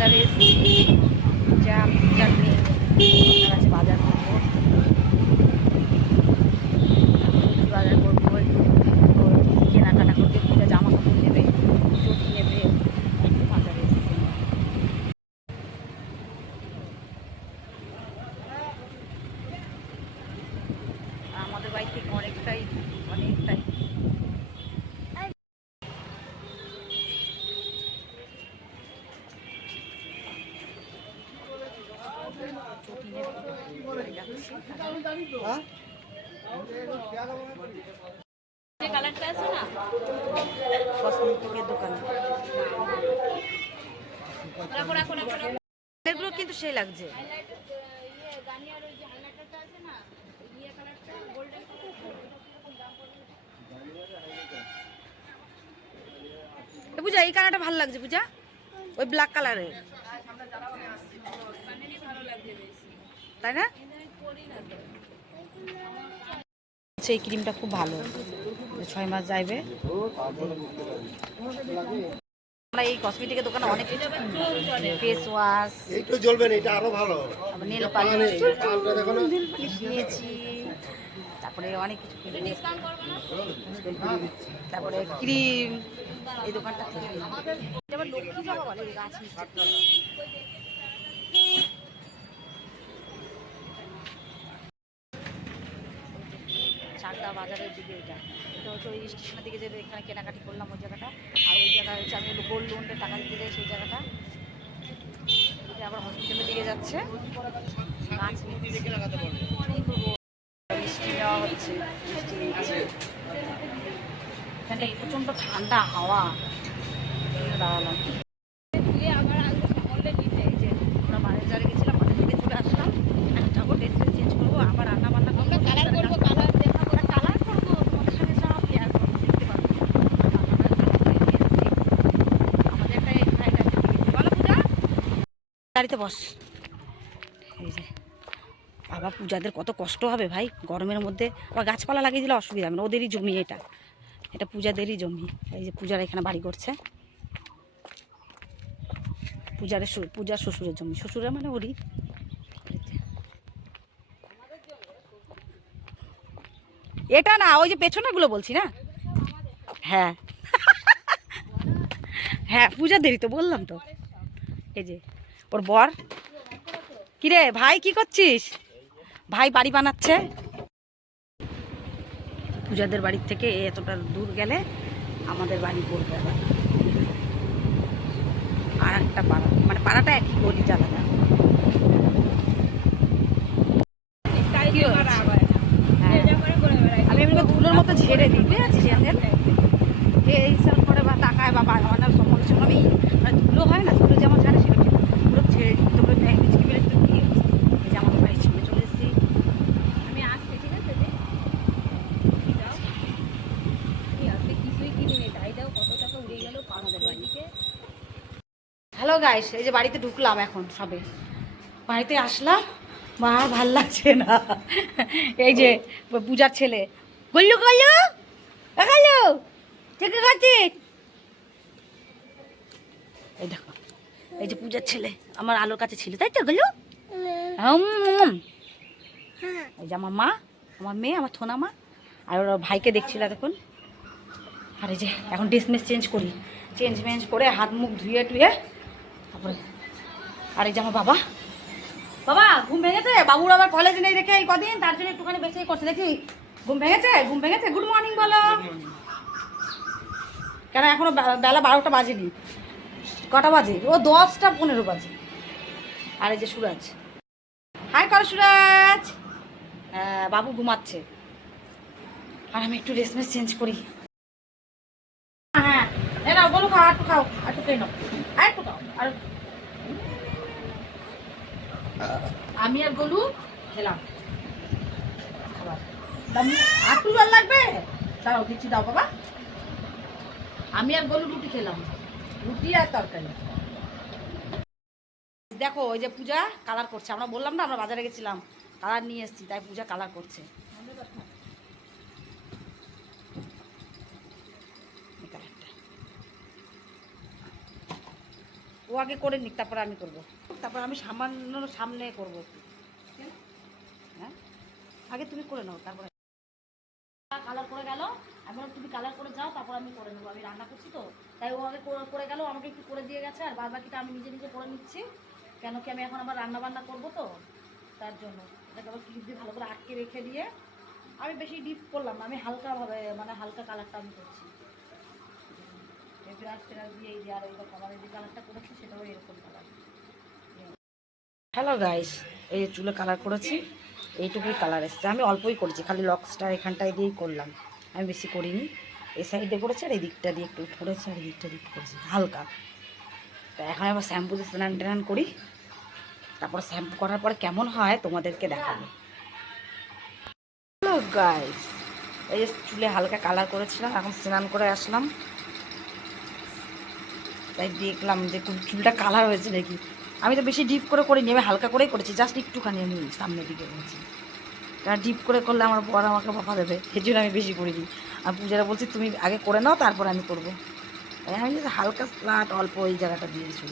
বাজারে এসেছি আপনার কাছে বাজার করব। বাজার করব কেনাকাটা করতে জামা কাপড় নেবে, চটি নেবে বাজারে এসেছি। আমাদের বাড়ি থেকে অনেকটাই অনেকটাই। কালারটা আছে না? কসমেটিকের দোকানে। এগুলো কিন্তু সেই লাগছে। পূজা এই কালারটা ভালো লাগছে পূজা? ওই ব্ল্যাক কালারের তাই না? সেই ক্রিমটা খুব ভালো। ছয় মাস যাইবে। আমরা এই কসমেটিকের দোকানে অনেক কিছু ফেস ওয়াশ এইটা জ্বলবে না এটা আরও ভালো নেল পালিশ নিয়েছি তারপরে অনেক কিছু কিনেছি। ডিসকাউন্ট করবে না তারপরে ক্রিম এই দোকানটা থেকে। লক্ষ্মী জবা বলে গাছ চাকদা বাজারের দিকে এটা। তো হচ্ছে ওই স্টেশনের দিকে যে এখানে কেনাকাটি করলাম ওই জায়গাটা। আর ওই জায়গায় হচ্ছে আমি গোল্ড লোনটা টাকা দিতে যাই সেই জায়গাটা। আবার হসপিটালের দিকে যাচ্ছে। এখানে প্রচণ্ড ঠান্ডা হাওয়া। দাঁড়ালাম দিয়ে আবার আসব মল্লে নিতে এই যে আমরা বাড়ির যারে গেছিলাম বাড়ি থেকে চলে আসলাম এখন যাব ড্রেস চেঞ্জ করব আবার রান্না বান্না করব আমরা কালার করব কালার দেখাবো কালার করব তোমাদের সঙ্গে সব শেয়ার করব দেখতে পারব আমাদের একটা এই ফ্রাইড রাইস বলো পূজা গাড়িতে বস। এই যে বাবা পূজাদের কত কষ্ট হবে ভাই গরমের মধ্যে। আবার গাছপালা লাগিয়ে দিলে অসুবিধা হবে না ওদেরই জমি এটা। এটা পূজাদেরই জমি এই যে পূজারা এখানে বাড়ি করছে। পূজারের শ্বশুর- পূজার শ্বশুরের জমি শ্বশুরের মানে ওরই। এটা না ওই যে পেছনেগুলো বলছি না? হ্যাঁ। হ্যাঁ পূজা দেরি তো বললাম তো। এই যে ওর বর? কিরে ভাই কি করছিস? ভাই বাড়ি বানাচ্ছে। পূজাদের বাড়ির থেকে এতটা দূর গেলে আমাদের বাড়ি পড়বে আবার। আর একটা পাড়া মানে পাড়াটা একই গলি আলাদা। হয়েছে? হ্যাঁ। আমি এমনি ধুলোর মতো ঝেড়ে দিই এদের? যে এই সব করে বা তাকায় বা বা- অনেক সময় সময় আমি মানে ধুলো হয় না? ধুলো যেমন ঝাড়ে সেরকম পুরো ঝেড়ে দিই তোমরা ব্যাগ মিচকি বেড়ে একটু দিয়ে এই যে আমাদের বাড়ির সামনে চলে এসেছি আমি আসছি ঠিক আছে যে যাও আমি আসতে কিছুই কিনি নি তাই দাও কত টাকা উড়ে গেল আমাদের বাড়িতে হ্যালো গাইস এই যে বাড়িতে ঢুকলাম এখন সবে। বাড়িতে আসলাম, মা ভালো লাগছে না। এই যে পূজার ছেলে। গল্লু গল্লু! গল্লু ঠিক খাচ্ছিস এই দেখো, এই যে পূজার ছেলে, আমার আলোর কাছে ছিল, তাই তো গল্লু। এই যে আমার মা, আমার মেয়ে, আমার থোনা মা, আর ওর ভাইকে দেখছিল দেখুন আর এই যে এখন ড্রেস মেস চেঞ্জ করি। চেঞ্জ মেঞ্জ করে হাত মুখ ধুয়ে টুয়ে তারপরে আর এই যে আমার বাবা। বাবা ঘুম ভেঙেছে? বাবুর আবার কলেজ নেই দেখে এই কদিন তার জন্য একটুখানি বেশি করছে। দেখি ঘুম ভেঙেছে? ঘুম ভেঙেছে? গুড মর্নিং বলো। কেন এখনও বেলা বারোটা বাজেনি। কটা বাজে? ও দশটা পনেরো বাজে। আর এই যে সুরাজ। হাই করো সুরাজ। হ্যাঁ, বাবু ঘুমাচ্ছে। আর আমি একটু রেসমেস চেঞ্জ করি। হ্যাঁ এ বলো খাও একটু খাও একটু খেয়ে নাও। আর একটু আর আমি আর গলু খেলাম। খাবার। একটু জল লাগবে? দাঁড়াও দিচ্ছি দাও বাবা। আমি আর গলু রুটি খেলাম। রুটি আর তরকারি। দেখো, ওই যে পূজা কালার করছে। আমরা বললাম না, আমরা বাজারে গেছিলাম। কালার নিয়ে এসেছি, তাই পূজা কালার করছে এই কালারটা ও আগে করে নিক, তারপরে আমি করব। তারপর আমি সামান্য সামনে করব। হ্যাঁ? আগে তুমি করে নাও, তারপরে। কালার করে গেল, আমি তুমি কালার করে যাও, তারপর আমি করে নেব। আমি রান্না করছি তো, তাই ও আগে করে- করে গেল, আমাকে একটু করে দিয়ে গেছে, আর বাদ বাকিটা আমি নিজে নিজে করে নিচ্ছি। কেন কি আমি এখন আবার রান্না বান্না করব তো, তার জন্য। এটাকে আবার ক্লিপ দিয়ে ভালো করে আটকে রেখে দিয়ে, আমি বেশি ডিপ করলাম আমি হালকাভাবে মানে হালকা কালারটা আমি করছি। ব্রাশ ট্রাশ দিয়ে এই যে আর আমার যে কালারটা করেছি সেটাও এরকম কালার হ্যালো গাইস এই চুলে কালার করেছি, এইটুকুই কালার এসছে। আমি অল্পই করেছি, খালি লক্সটার এখানটায় দিয়েই করলাম। আমি বেশি করিনি। এই সাইডে করেছি আর এই দিকটা দিয়ে একটু করেছি আর এই দিকটা দিয়ে করেছি। হালকা। তা এখন আবার শ্যাম্পু দিয়ে স্নান টান করি। তারপর শ্যাম্পু করার পরে কেমন হয় তোমাদেরকে দেখাবো। হ্যালো গাইস এই চুলে হালকা কালার করেছিলাম, এখন স্নান করে আসলাম। তাই দেখলাম যে চুলটা কালার হয়েছে নাকি। আমি তো বেশি ডিপ করে করিনি, আমি হালকা করেই করেছি জাস্ট একটুখানি আমি সামনের দিকে করেছি। কারণ ডিপ করে করলে আমার বর আমাকে বকা দেবে সেই জন্য আমি বেশি করিনি। আর পূজারা বলছি, তুমি আগে করে নাও, তারপর আমি করব। আমি হালকা স্লাট অল্প এই জায়গাটা দিয়েছি।